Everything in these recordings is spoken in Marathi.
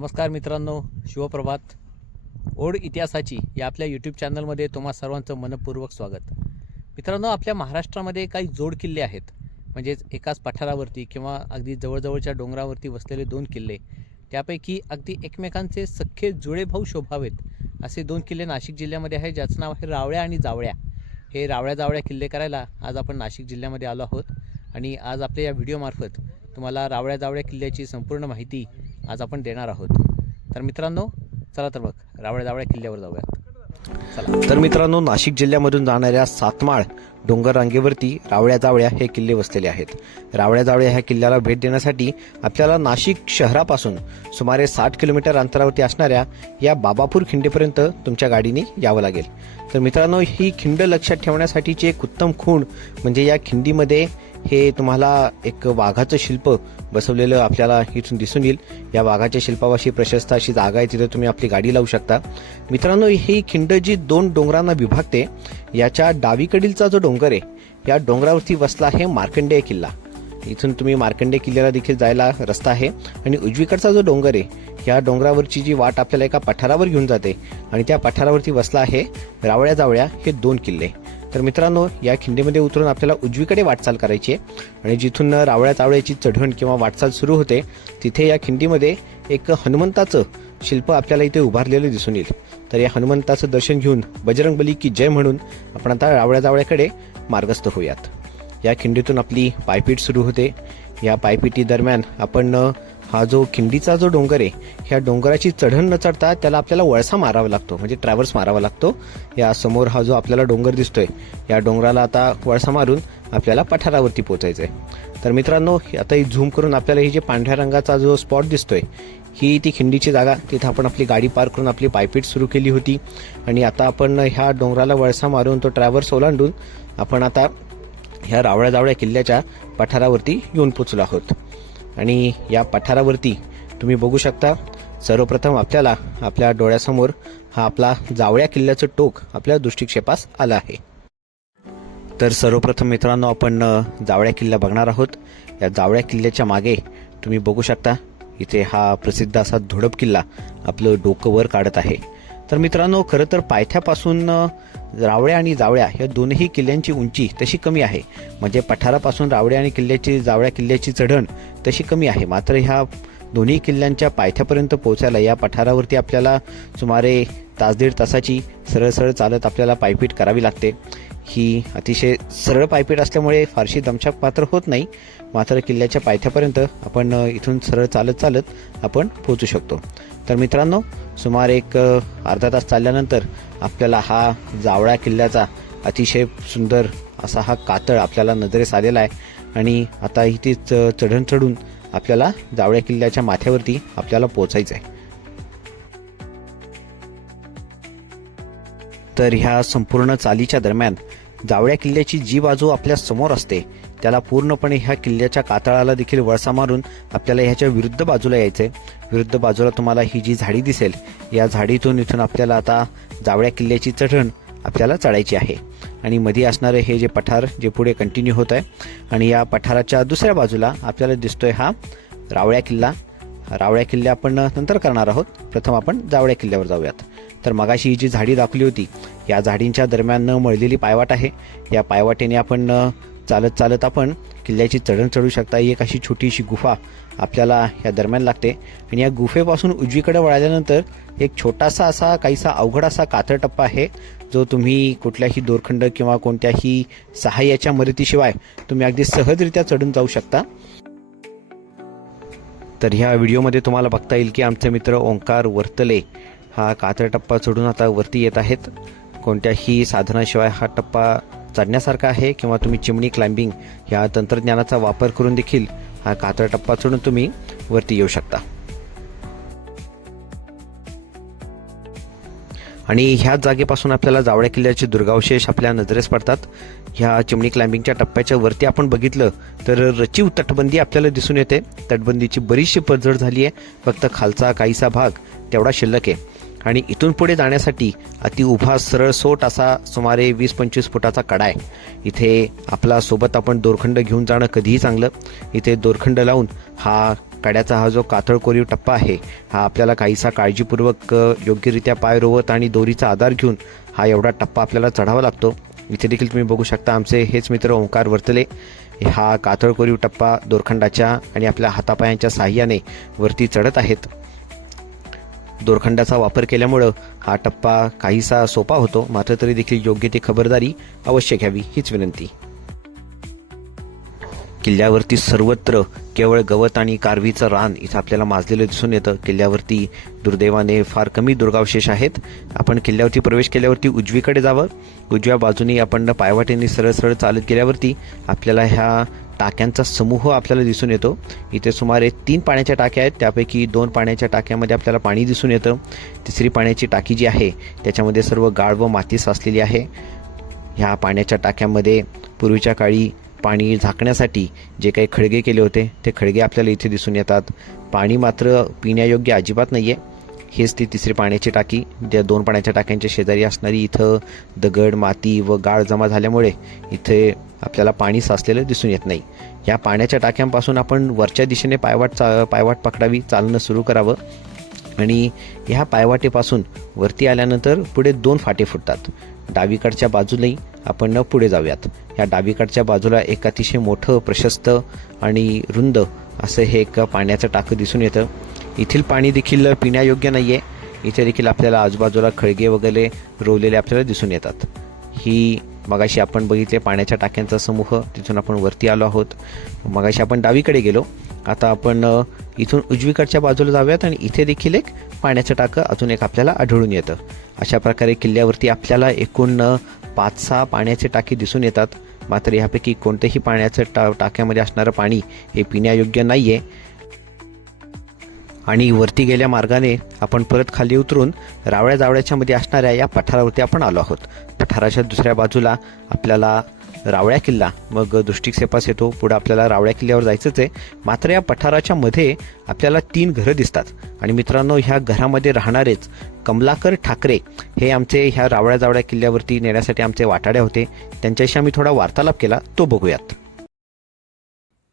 नमस्कार मित्रांनो, शिवप्रभात. ओढ इतिहासाची या आपल्या यूट्यूब चॅनलमध्ये तुम्हा सर्वांचं मनपूर्वक स्वागत. मित्रांनो, आपल्या महाराष्ट्रामध्ये काही जोड किल्ले आहेत, म्हणजेच एकाच पठारावरती किंवा अगदी जवळजवळच्या डोंगरावरती वसलेले दोन किल्ले. त्यापैकी अगदी एकमेकांचे सख्खे जुळे भाऊ शोभावेत असे दोन किल्ले नाशिक जिल्ह्यामध्ये आहे, ज्याचं नाव आहे रावळ्या आणि जावळ्या. हे रावळ्या जावळ्या किल्ले करायला आज आपण नाशिक जिल्ह्यामध्ये आलो आहोत आणि आज आपल्या या व्हिडिओमार्फत तुम्हाला रावळ्या जावळ्या किल्ल्याची संपूर्ण माहिती आज आपण देणार आहोत. तर मित्रांनो, चला तर मग रावळ्या जावळ्या किल्ल्यावर जाऊयात. चला. तर मित्रांनो, नाशिक जिल्ह्यामधून जाणाऱ्या सातमाळ डोंगर रांगेवरती रावळ्या जावळ्या हे किल्ले वसलेले आहेत. रावळ्या जावळ्या ह्या किल्ल्याला भेट देण्यासाठी आपल्याला नाशिक शहरापासून सुमारे 60 किलोमीटर अंतरावरती असणाऱ्या या बाबापूर खिंडीपर्यंत तुमच्या गाडीने यावं लागेल. तर मित्रांनो, ही खिंड लक्षात ठेवण्यासाठीची एक उत्तम खूण म्हणजे या खिंडीमध्ये हे तुम्हाला एक वाघाचं शिल्प बसवलेलं आपल्याला इथून दिसून येईल. या वाघाच्या शिल्पावाशी प्रशस्त अशी जागा आहे, तिथे तुम्ही आपली गाडी लावू शकता. मित्रांनो, ही खिंड जी दोन डोंगरांना विभागते, याच्या डावीकडीलचा जो डोंगर आहे या डोंगरावरती वसला आहे मार्कंडेय किल्ला. इथून तुम्ही मार्कंडेय किल्ल्याला देखील जायला रस्ता आहे. आणि उजवीकडचा जो डोंगर आहे या डोंगरावरची जी वाट आपल्याला एका पठारावर घेऊन जाते आणि त्या पठारावरती वसला आहे रावळ्या जावळ्या हे दोन किल्ले. तर मित्रांनो, या खिंडीमध्ये उतरून आपल्याला उजवीकडे वाटचाल करायची आहे आणि जिथून रावळ्या जावळ्याची चढण किंवा वाटचाल सुरू होते तिथे या खिंडीमध्ये एक हनुमंताचं शिल्प आपल्याला इथे उभारलेलं दिसून येईल. तर या हनुमंताचं दर्शन घेऊन बजरंगबली की जय म्हणून आपण आता रावळ्या जावळ्याकडे मार्गस्थ होऊयात. या खिंडीतून आपली पायपीट सुरू होते. या पायपीटी दरम्यान आपण हा जो खिंडीचा जो डोंगर आहे ह्या डोंगराची चढण न चढता त्याला आपल्याला वळसा मारावा लागतो, म्हणजे ट्रॅव्हर्स मारावा लागतो. या समोर हा जो आपल्याला डोंगर दिसतोय या डोंगराला आता वळसा मारून आपल्याला पठारावरती पोहोचायचं आहे. तर मित्रांनो, आता ही झूम करून आपल्याला ही जे पांढऱ्या रंगाचा जो स्पॉट दिसतोय ही ती खिंडीची जागा, तिथं आपण आपली गाडी पार्क करून आपली पायपीट सुरू केली होती. आणि आता आपण ह्या डोंगराला वळसा मारून तो ट्रॅव्हर्स ओलांडून आपण आता ह्या रावळ्या जावळ्या किल्ल्याच्या पठारावरती येऊन पोचलो आहोत. आणि या पठारावरती तुम्ही बघू शकता, सर्वप्रथम आपल्याला आपल्या डोळ्यासमोर हा आपला जावळ्या किल्ल्याचं टोक आपल्या दृष्टिक्षेपास आलं आहे. तर सर्वप्रथम मित्रांनो, आपण जावळ्या किल्ला बघणार आहोत. या जावळ्या किल्ल्याच्या मागे तुम्ही बघू शकता, इथे हा प्रसिद्ध असा धोडप किल्ला आपलं डोकं वर काढत आहे. तर मित्रांनो, खरं तर पायथ्यापासून रावळ्या आणि जावळ्या या दोन्ही किल्ल्यांची उंची तशी कमी आहे, म्हणजे पठारापासून रावळ्या आणि जावळ्या किल्ल्याची चढण तशी कमी आहे. मात्र ह्या दोन्ही किल्ल्यांच्या पायथ्यापर्यंत पोहोचायला या पठारावरती आपल्याला सुमारे तास दीड तासाची सरळ सरळ चालत आपल्याला पायपीट करावी लागते. ही अतिशय सरळ पायपीट असल्यामुळे फारशी दमछाक पात्र होत नाही, मात्र किल्ल्याच्या पायथ्यापर्यंत आपण इथून सरळ चालत चालत आपण पोहोचू शकतो. तर मित्रांनो, सुमारे एक अर्धा तास चालल्यानंतर आपल्याला हा जावळ्या किल्ल्याचा अतिशय सुंदर असा हा कातळ आपल्याला नजरेस आलेला आहे. आणि आता इथे चढण चढून आपल्याला जावळ्या किल्ल्याच्या माथ्यावरती आपल्याला पोहोचायचं आहे. तर ह्या संपूर्ण चालीच्या दरम्यान जावळ्या किल्ल्याची जी बाजू आपल्या समोर असते त्याला पूर्णपणे ह्या किल्ल्याच्या कातळाला देखील वळसा मारून आपल्याला ह्याच्या विरुद्ध बाजूला यायचंय. विरुद्ध बाजूला तुम्हाला ही जी झाडी दिसेल, या झाडीतून इथून आपल्याला आता जावळ्या किल्ल्याची चढण आपल्याला चढायची आहे. आणि मध्ये असणारे हे जे पठार जे पुढे कंटिन्यू होत आहे. आणि या पठाराच्या दुसऱ्या बाजूला आपल्याला दिसतोय हा रावळ्या किल्ला. रावळ्या किल्ला आपण नंतर करणार आहोत, प्रथम आपण जावळ्या किल्ल्यावर जाऊयात. तर मगाशी ही जी झाडी दाखवली होती या झाडींच्या दरम्यान मळलेली पायवाट आहे. या पायवाटेने आपण चालत चालत आपण किल्ल्याची चढण चढू शकता. एक अशी छोटीशी गुफा आपल्याला या दरम्यान लागते. आणि या गुफेपासून उजवीकडे वळाल्यानंतर एक छोटासा असा काहीसा अवघड असा कातळ टप्पा आहे, जो तुम्ही कुठल्याही दोरखंड किंवा कोणत्याही सहाय्याच्या मदतीशिवाय तुम्ही अगदी सहजरित्या चढून जाऊ शकता. तर ह्या व्हिडिओमध्ये तुम्हाला बघता येईल की आमचे मित्र ओंकार वर्तले हा कातळ टप्पा चढून आता वरती येत आहेत. कोणत्याही साधनाशिवाय हा टप्पा चढण्यासारखा आहे, किंवा तुम्ही चिमणी क्लाइम्बिंग ह्या तंत्रज्ञानाचा वापर करून देखील हा कातळ टप्पा चढून तुम्ही वरती येऊ शकता. आणि ह्याच जागेपासून आपल्याला जावळ्या किल्ल्याचे दुर्गावशेष आपल्या नजरेस पडतात. ह्या चिमणी क्लाइम्बिंगच्या टप्प्याच्या वरती आपण बघितलं तर रचीव तटबंदी आपल्याला दिसून येते. तटबंदीची बरीचशी पडझड झाली आहे, फक्त खालचा काहीसा भाग तेवढा शिल्लक आहे. आणि इथून पुढे जाण्यासाठी अति उभा सरळ सोट असा सुमारे 20-25 फुटाचा कडा आहे. इथे आपला सोबत आपण दोरखंड घेऊन जाणं कधीही चांगलं. इथे दोरखंड लावून हा कड्याचा हा जो कातळ कोरीव टप्पा आहे हा आपल्याला काहीसा काळजीपूर्वक योग्यरित्या पाय रोवत आणि दोरीचा आधार घेऊन हा एवढा टप्पा आपल्याला चढावा लागतो. इथे देखील तुम्ही बघू शकता आमचे हेच मित्र ओंकार वर्तले हा कातळ कोरीव टप्पा दोरखंडाच्या आणि आपल्या हातापायांच्या साहाय्याने वरती चढत आहेत. दोरखंडाचा वापर केल्यामुळं हा टप्पा काहीसा सोपा होतो, मात्र तरी देखील योग्य ती खबरदारी अवश्य घ्यावी हीच विनंती. किल्ल्यावरती सर्वत्र केवळ गवत आणि कारवीचं रान इथं आपल्याला माजलेलं दिसून येतं. किल्ल्यावरती दुर्दैवाने फार कमी दुर्गावशेष आहेत. आपण किल्ल्यावरती प्रवेश केल्यावरती उजवीकडे जावं. उजव्या बाजूनी आपण पायवाटेने सरळ सरळ चालत गेल्यावरती आपल्याला ह्या टाक्यांचा समूह आपल्याला दिसून येतो. इथे सुमारे 3 पाण्याच्या टाक्या आहेत, त्यापैकी 2 पाण्याच्या टाक्यामध्ये आपल्याला पाणी दिसून येतं. तिसरी पाण्याची टाकी जी आहे त्याच्यामध्ये सर्व गाळ व माती साचलेली आहे. ह्या पाण्याच्या टाक्यामध्ये पूर्वीच्या काळी पाणी झाकण्यासाठी जे काही खळगे केले होते ते खळगे आपल्याला इथे दिसून येतात. पाणी मात्र पिण्यायोग्य अजिबात नाही आहे. हेच ती तिसरी पाण्याची टाकी, ज्या 2 पाण्याच्या टाक्यांच्या शेजारी असणारी इथं दगड माती व गाळ जमा झाल्यामुळे इथे आपल्याला पाणी साचलेलं दिसून येत नाही. या पाण्याच्या टाक्यांपासून आपण वरच्या दिशेने पायवाट पकडावी, चालणं सुरू करावं आणि ह्या पायवाटेपासून वरती आल्यानंतर पुढे 2 फाटे फुटतात. डावीकडच्या बाजूलाही आपण पुढे जाऊयात. ह्या डावीकडच्या बाजूला एक अतिशय मोठं प्रशस्त आणि रुंद असं हे एक पाण्याचं टाकं दिसून येतं. येथील पाणी देखील पिण्यायोग्य नाही आहे. इथे देखील आपल्याला आजूबाजूला खळगे वगैरे रोवलेले आपल्याला दिसून येतात. ही मगाशी आपण बघितले पाण्याच्या टाक्यांचा समूह, तिथून आपण वरती आलो आहोत. मगाशी आपण डावीकडे गेलो, आता आपण इथून उजवीकडच्या बाजूला जाऊयात आणि इथे देखील एक पाण्याचं टाकं अजून एक आपल्याला आढळून येतं. अशा प्रकारे किल्ल्यावरती आपल्याला एकूण 5-6 पाण्याचे टाकी दिसून येतात. मात्र ह्यापैकी कोणत्याही पाण्याचं टाक्यामध्ये असणारं पाणी हे पिण्यायोग्य नाही आहे. आणि वरती गेल्या मार्गाने आपण परत खाली उतरून रावळ्या जावळ्याच्या मध्ये असणाऱ्या या पठारावरती आपण आलो आहोत. पठाराच्या दुसऱ्या बाजूला आपल्याला रावळ्या किल्ला, मग दृष्टिक्षेपास येतो. पुढे आपल्याला रावळ्या किल्ल्यावर जायचंच आहे. मात्र या पठाराच्या मध्ये आपल्याला 3 घरं दिसतात. आणि मित्रांनो, ह्या घरामध्ये राहणारेच कमलाकर ठाकरे हे आमचे ह्या रावळ्या जावळ्या किल्ल्यावरती नेण्यासाठी आमचे वाटाड्या होते. त्यांच्याशी आम्ही थोडा वार्तालाप केला, तो बघूयात.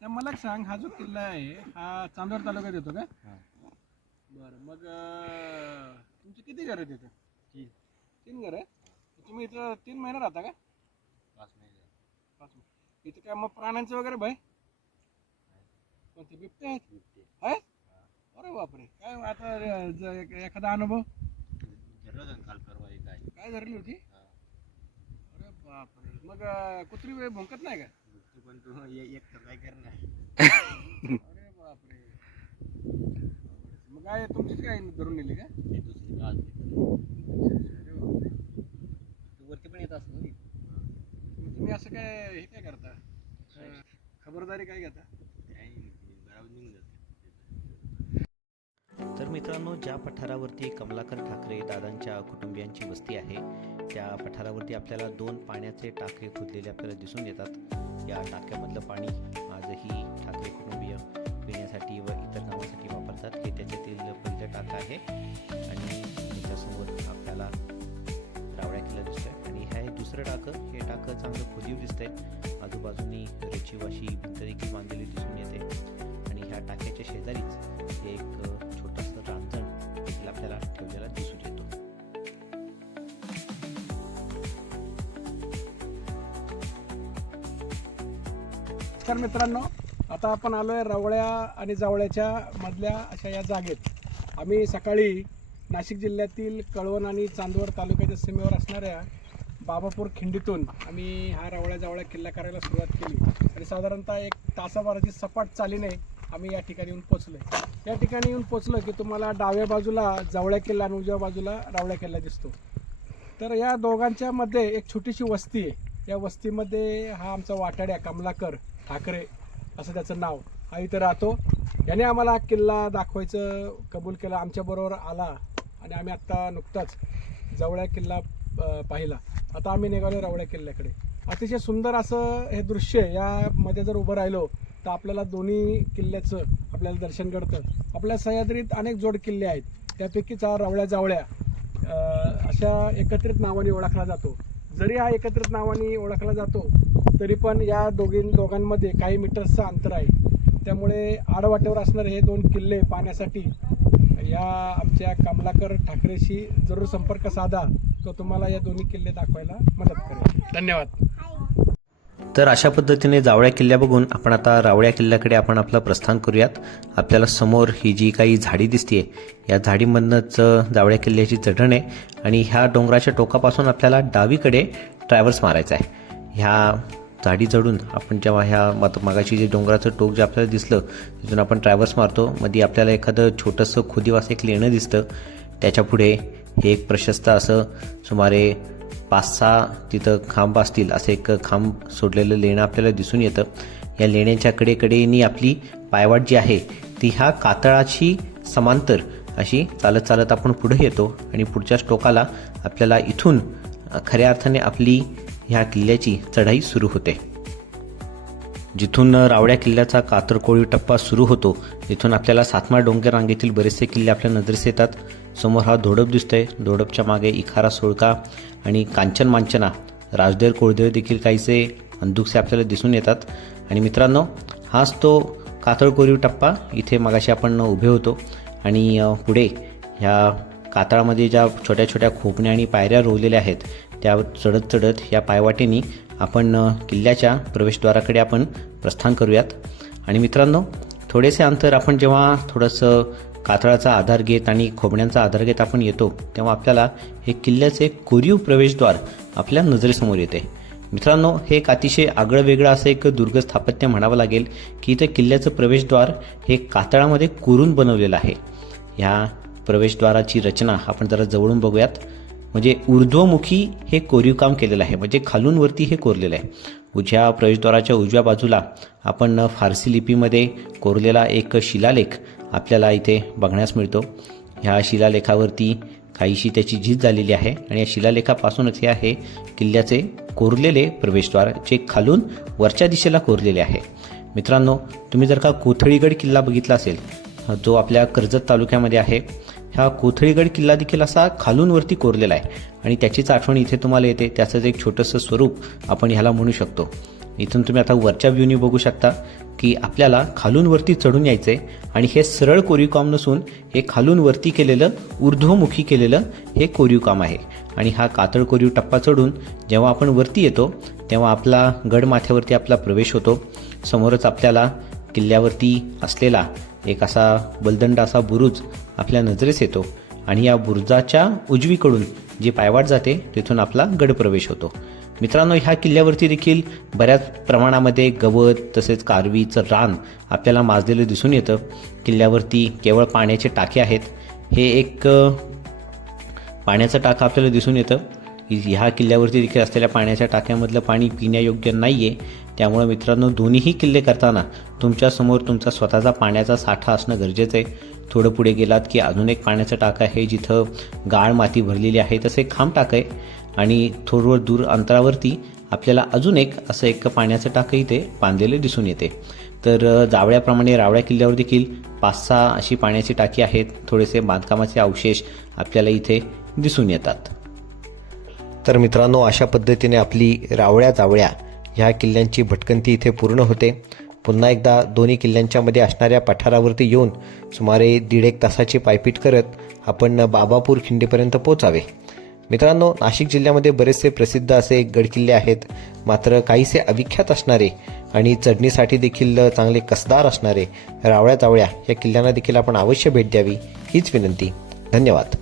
मला सांग, हा जो किल्ला आहे हा चांदवड तालुक्यात येतो का? बरं, मग तुमची किती घरं आहेत इथं? 3 घरं. तुम्ही इथं 3 महिने राहता का? 5 महिने. इथं काय मग प्राण्यांचं वगैरे भय? कोणते बिबटे आहेत? अरे बापरे, काय आता एखादा अनुभव? काय धरली होती? अरे बापरे, मग कुत्री वेळ भुंकत नाही का? पण तू एक तर काय करणार. अरे बापरे, मग काय तुमचीच काय धरून नेली का? वरती पण येत असतो. तुम्ही असं काय हे काय करता, खबरदारी काय घेता? तर मित्रांनो, ज्या पठारावरती कमलाकर ठाकरे दादांच्या कुटुंबियांची वस्ती आहे त्या पठारावरती आपल्याला 2 पाण्याचे टाके खोदलेले आपल्याला दिसून येतात. या टाक्यामधलं पाणी आजही ठाकरे कुटुंबीय पिण्यासाठी व इतर कामासाठी वापरतात. हे त्याच्यातील पहिलं टाकं आहे आणि त्याच्यासमोर आपल्याला रावळ्या किल्ला दिसतोय. आणि हे दुसरं टाकं, हे टाकं चांगलं खोदीव दिसतंय. आजूबाजूनी रेचीव अशी भिंत देखील बांधलेली दिसून येते. आणि ह्या टाक्याच्या शेजारीच एक छोटंसं रांजण देखील आपल्याला ठेवलेला दिसून येतो. तर मित्रांनो, आता आपण आलोय रावळ्या आणि जावळ्याच्या मधल्या अशा या जागेत. आम्ही सकाळी नाशिक जिल्ह्यातील कळवण आणि चांदवड तालुक्याच्या सीमेवर असणाऱ्या बाबापूर खिंडीतून आम्ही हा रावळ्या जावळ्या किल्ला करायला सुरुवात केली आणि साधारणतः 1 तासाभराची सपाट चालीने आम्ही या ठिकाणी येऊन पोचलोय. या ठिकाणी येऊन पोचलो की तुम्हाला डाव्या बाजूला जावळ्या किल्ला आणि उजव्या बाजूला रावळ्या किल्ला दिसतो. तर या दोघांच्या मध्ये एक छोटीशी वस्ती आहे. या वस्तीमध्ये हा आमचा वाटाड्या कमलाकर ठाकरे असं त्याचं नाव, हा इथं राहतो. याने आम्हाला किल्ला दाखवायचं कबूल केलं, आमच्याबरोबर आला आणि आम्ही आत्ता नुकताच जावळ्या किल्ला पाहिला. आता आम्ही निघालो रावळ्या किल्ल्याकडे. अतिशय सुंदर असं हे दृश्य. यामध्ये जर उभं राहिलो तर आपल्याला दोन्ही किल्ल्याचं आपल्याला दर्शन घडतं. आपल्या सह्याद्रीत अनेक जोड किल्ले आहेत, त्यापैकीच हा रावळ्या जावळ्या अशा एकत्रित नावाने ओळखला जातो. जरी हा एकत्रित नावाने ओळखला जातो तरी पण या दोघांमध्ये काही मीटर्सचं अंतर आहे. त्यामुळे आडवाटेवर असणारे हे 2 किल्ले पाहण्यासाठी या आमच्या कमलाकर ठाकरेशी जरूर संपर्क साधा. तो तुम्हाला या दोन्ही किल्ले दाखवायला मदत करेल. धन्यवाद. तर अशा पद्धतीने जावळ्या किल्ल्या बघून आपण आता रावळ्या किल्ल्याकडे आपण आपलं प्रस्थान करूयात. आपल्याला समोर ही जी काही झाडी दिसते या झाडीमधनंच जावळ्या किल्ल्याची चढण आहे आणि ह्या डोंगराच्या टोकापासून आपल्याला डावीकडे ट्रॅव्हल्स मारायचा आहे. ह्या झाडी चढून आपण जेव्हा ह्या मगाशी जे डोंगराचं टोक जे आपल्याला दिसलं तिथून आपण ट्रॅव्हल्स मारतो. मध्ये आपल्याला एखादं छोटंसं खोदीवास एक लेणं दिसतं. त्याच्या पुढे हे एक प्रशस्त असं सुमारे 5-6 तिथं खांब असतील असं एक खांब सोडलेलं लेणं आपल्याला दिसून येतं. या लेण्याच्या कडेकडेनी आपली पायवाट जी आहे ती ह्या कातळाची समांतर अशी चालत चालत आपण पुढे येतो आणि पुढच्याच टोकाला आपल्याला इथून खऱ्या अर्थाने आपली ह्या किल्ल्याची चढाई सुरू होते. जिथून रावळ्या किल्ल्याचा कातळकोळी टप्पा सुरू होतो तिथून आपल्याला सातमाळ डोंगर रांगेतील बरेचसे किल्ले आपल्या नजरेस येतात. समोर हा धोडप दिसतोय. धोडपच्या मागे इखारा सोळका आणि कांचन मांचना राजदेर कोळदेव देखील काहीसे अंदुकसे आपल्याला दिसून येतात. आणि मित्रांनो हाच तो कातळकोरीव टप्पा. इथे मगाशी आपण उभे होतो आणि पुढे ह्या कातळामध्ये ज्या छोट्या छोट्या खोपण्या आणि पायऱ्या रोवलेल्या आहेत त्या चढत चढत या पायवाटेनी आपण किल्ल्याच्या प्रवेशद्वाराकडे आपण प्रस्थान करूयात. आणि मित्रांनो थोडेसे अंतर आपण जेव्हा थोडंसं कातळाचा आधार घेत आणि खोबण्यांचा आधार घेत आपण येतो तेव्हा आपल्याला हे किल्ल्याचे कोरीव प्रवेशद्वार आपल्या नजरेसमोर येते. मित्रांनो हे एक अतिशय आगळं वेगळं असं एक दुर्ग स्थापत्य म्हणावं लागेल की इथं किल्ल्याचं प्रवेशद्वार हे कातळामध्ये कोरून बनवलेलं आहे. ह्या प्रवेशद्वाराची रचना आपण जरा जवळून बघूयात. म्हणजे ऊर्ध्वमुखी हे कोरीव काम केलेलं आहे, म्हणजे खालून वरती हे कोरलेलं आहे. उजव्या प्रवेशद्वाराच्या उजव्या बाजूला आपण फारसी लिपीमध्ये कोरलेला एक शिलालेख आपल्याला इथे बघण्यास मिळतो. ह्या शिलालेखावरती काहीशी त्याची झीज झालेली आहे आणि या शिलालेखापासूनच हे आहे किल्ल्याचे कोरलेले प्रवेशद्वार जे खालून वरच्या दिशेला कोरलेले आहे. मित्रांनो तुम्ही जर का कोथळीगड किल्ला बघितला असेल जो आपल्या कर्जत तालुक्यामध्ये आहे, ह्या कोथळीगड किल्ला देखील असा खालून वरती कोरलेला आहे आणि त्याचीच आठवण इथे तुम्हाला येते. त्याचंच एक छोटंसं स्वरूप आपण ह्याला म्हणू शकतो. इथून तुम्ही आता वरच्या व्ह्यूनी बघू शकता की आपल्याला खालून वरती चढून यायचं आहे आणि हे सरळ कोरीव काम नसून हे खालून वरती केलेलं ऊर्ध्वमुखी केलेलं हे कोरीव काम आहे. आणि हा कातळ कोरीव टप्पा चढून जेव्हा आपण वरती येतो तेव्हा आपला गडमाथ्यावरती आपला प्रवेश होतो. समोरच आपल्याला किल्ल्यावरती असलेला एक असा बलदंड असा बुरुज आपल्या नजरेस येतो आणि या बुरुजाच्या उजवीकडून जी पायवाट जाते तिथून आपला गडप्रवेश होतो. मित्रांनो ह्या किल्ल्यावरती देखील बऱ्याच प्रमाणामध्ये गवत तसेच कारवीचं रान आपल्याला माजलेलं दिसून येतं. किल्ल्यावरती केवळ पाण्याचे टाके आहेत. हे एक पाण्याचं टाकं आपल्याला दिसून येतं. ह्या किल्ल्यावरती देखील असलेल्या पाण्याच्या टाक्यामधलं पाणी पिण्यायोग्य नाही आहे. त्यामुळे मित्रांनो दोन्हीही किल्ले करताना तुमच्यासमोर तुमचा स्वतःचा पाण्याचा साठा असणं गरजेचं आहे. थोडं पुढे गेलात की अजून एक पाण्याचं टाकं आहे जिथं गाळ माती भरलेली आहे, तसं एक खांब टाकं आहे आणि थोडं दूर अंतरावरती आपल्याला अजून एक असं एक पाण्याचं टाकं इथे बांधलेलं दिसून येते. तर जावळ्याप्रमाणे रावळ्या किल्ल्यावर देखील 5-6 अशी पाण्याची टाकी आहेत. थोडेसे बांधकामाचे अवशेष आपल्याला इथे दिसून येतात. तर मित्रांनो अशा पद्धतीने आपली रावळ्या जावळ्या ह्या किल्ल्यांची भटकंती इथे पूर्ण होते. पुन्हा एकदा दोन्ही किल्ल्यांच्या मध्ये असणाऱ्या पठारावरती येऊन सुमारे 1.5 तासाची पायपीट करत आपण बाबापूर खिंडीपर्यंत पोचावे. मित्रांनो नाशिक जिल्ह्यामध्ये बरेचसे प्रसिद्ध असे गडकिल्ले आहेत, मात्र काहीसे अविख्यात असणारे आणि चढणीसाठी देखील चांगले कसदार असणारे रावळ्या जावळ्या या किल्ल्यांना देखील आपण अवश्य भेट द्यावी हीच विनंती. धन्यवाद.